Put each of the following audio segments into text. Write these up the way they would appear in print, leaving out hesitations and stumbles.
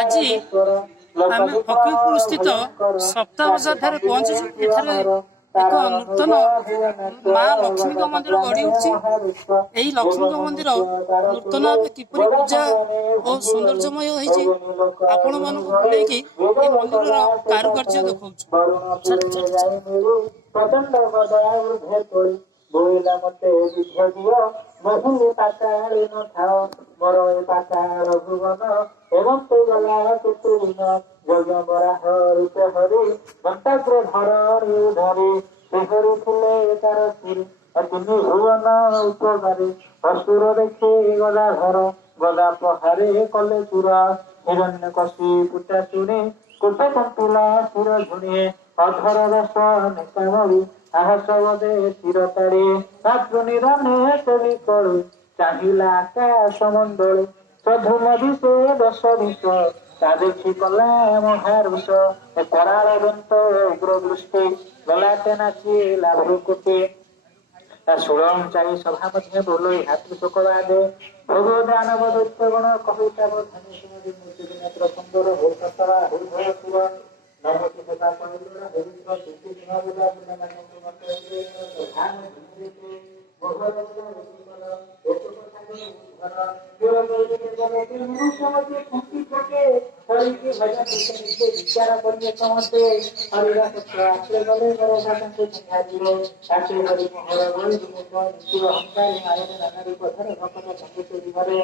ଆଜି ଆମେ ଫକୀରପୁର ସ୍ଥିତ ସପ୍ତାହ ବଜାରଠାରେ ପହଞ୍ଚିଛୁ। ଏଠାରେ ଏକ ନୂତନ ମା ଲକ୍ଷ୍ମୀଙ୍କ ମନ୍ଦିର ଗଢି ଉଠିଛି। ଏହି ଲକ୍ଷ୍ମୀଙ୍କ ମନ୍ଦିର ନୂତନ ଭାବେ କିପରି ପୂଜା ଓ ସୌନ୍ଦର୍ଯ୍ୟମୟ ହୋଇଛି ଆପଣ ମାନଙ୍କୁ ବୁଲେଇକି ଏହି ମନ୍ଦିରର କାରୁକାର୍ଯ୍ୟ ଦେଖାଉଛୁ। ବୋଇଲା ମତେ ଯୁଦ୍ଧ ଦିଅ ମହୁଲି ପାତାଳି ନଥାଅ ମୋର ଏ ପାତାଳ ଭୁବନ ଏବଂ ସେ ଗଲା କେତୁଦିନ ଯଜ୍ଞବରାହ ରୂପ ହରି ଘଣ୍ଟାଗ୍ର ଧରଣୀ ଧରି ସେହରି ଥିଲେ ତାର ସୁରି ତିନି ଭୁବନ ଉପକାରୀ ଅସୁର ଦେଖି ଗଲା ଘର ଗଲା ପ୍ରହାରେ କଲେ ଚୁର ହିରଣ୍ୟ କଷି ପୁଟା ଶୁଣି କୋଟେ କଣ୍ଟିଲା ସୁର ଝୁଣି ଅଧର ରସ ନେତା ମଳି ସାହସ ବଦେ ଶିର ତାଡ଼ି ରାତ୍ରୁନିରନେ ସେବି କଳି ଚାହିଁଲା ଆକାଶ ମଣ୍ଡଳୀ ସଧୁମ ବିଷ ଦଶ ବିଷ ତା ଦେଖି କଲା ମହାରୁଷ କରାଳ ଦନ୍ତ ଉଗ୍ର ଦୃଷ୍ଟି ଗଲାଟେ ନାଚି ଲାଭ କୋଟି ଷୋଳ ଚାରି ସଭା ମଧ୍ୟ ବୋଲ ହାତୀ ଶୋକ ବାଦେ ଭୋଗ ଦାନବ ଦୈତ୍ୟ ଗଣ କହୁତା ସୁନ୍ଦର ହଉସତଳା ହୃଦୟ ଶିବ ନମତି ସଦା କହିଲ ହରିନ୍ଦ୍ର ଦୁଃଖୀ ଗୁଣବୁଲା ବିଚାର କରିବେ ସମସ୍ତେ ହରିର ଆଶ୍ରୟ ଗଲେ ତାଙ୍କୁ ଚିହ୍ନାଯିବ ତାକେ ହରି ମହର ବଳି ଅହଙ୍କାରୀ ମାୟରେ ନାନା ରୂପ ଧରେ ଭକ୍ତ ସଙ୍ଗୀତ ଘରେ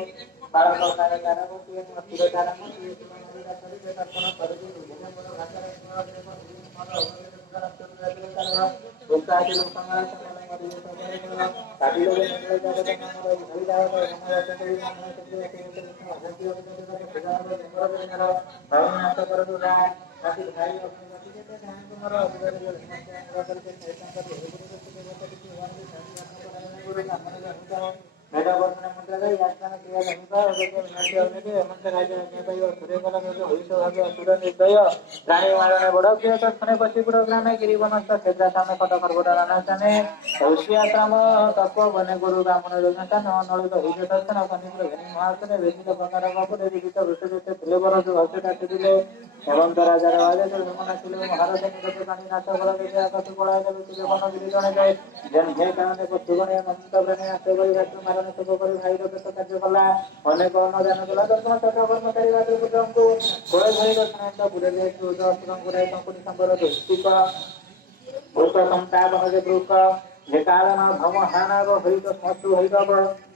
ବାଳକ କାଳେ କାରବତୀ କ୍ଷୀର କାରମତୀ ଦର୍ଶନ କରିବେ হেমন্ত রাজার বাজে যমুনা ছিল মহারাজ নিকটে পানি নাচ বলা দেখে আকাশে পড়ায় যাবে তুলে বনগিরি জনে যায় যেন হে কারণে পশুগণে মমতা প্রেমে আশ্রয় করি ভাতৃ মারণে শোক করে ভাইর পেত কার্য কলা অনেক অন্নদান কলা দর্শন তথা কর্মচারী ভাতৃ পুত্রଙ୍କୁ কোড়ে ধরি দর্শনান্ত পুরে দিয়ে উদর্শন করে শঙ্কুনি সম্বর দৈষ্টিক ভূত সন্তাপন যে বৃক যে কারণ ভম হানাব হইত স্মস্তু হইতব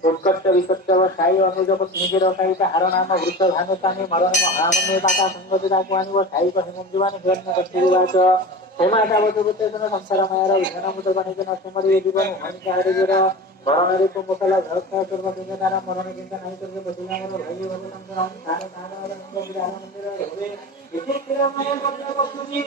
উৎকর্ষ বিকর্ষব সাই অনুযোগ নিজের কাইতা হার নাম ভূত ভানুকানি মরণ মহামনে বাকা সঙ্গতিরা কুয়ানিব সাইক হিমঞ্জীবানি হিরণ্য কর্তৃবাচ হেমাতাবতভূতেন সংসার মায়ার বিধান মুদ বাণিজ্য নষ্টমরি জীবন হানিকা হরিজর মরণরে কুম্ভকলা ভরক্ষা সর্ব বিজ্ঞান মরণ চিন্তা নাই করবে বসিলামর ভাই ভবে সংগ্রাম তার তার বিধান মন্দির হবে বিচিত্রময় বদ্ধ বস্তুজি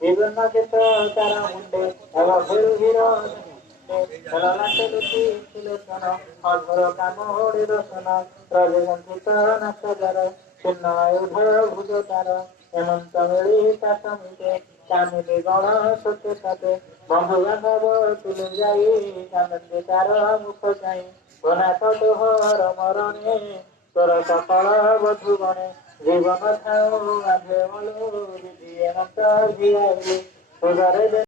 বিভিন্ন দেশ তারা মুন্ডে অধর কামড়ে রসনা রজগন্ধিত নাচদার চিহ্ন ভুজ তার হেমন্ত মেলি কাশমিতে কামিনী গণ সত্যে সাথে বন্ধু বান্ধব তুলে যাই আনন্দে তার মুখ যাই ঘনাথ দোহর মরণে তোর সকল বধু গণে জীবন থাও আধে মলো দিদি হেমন্ত ভিয়াইলে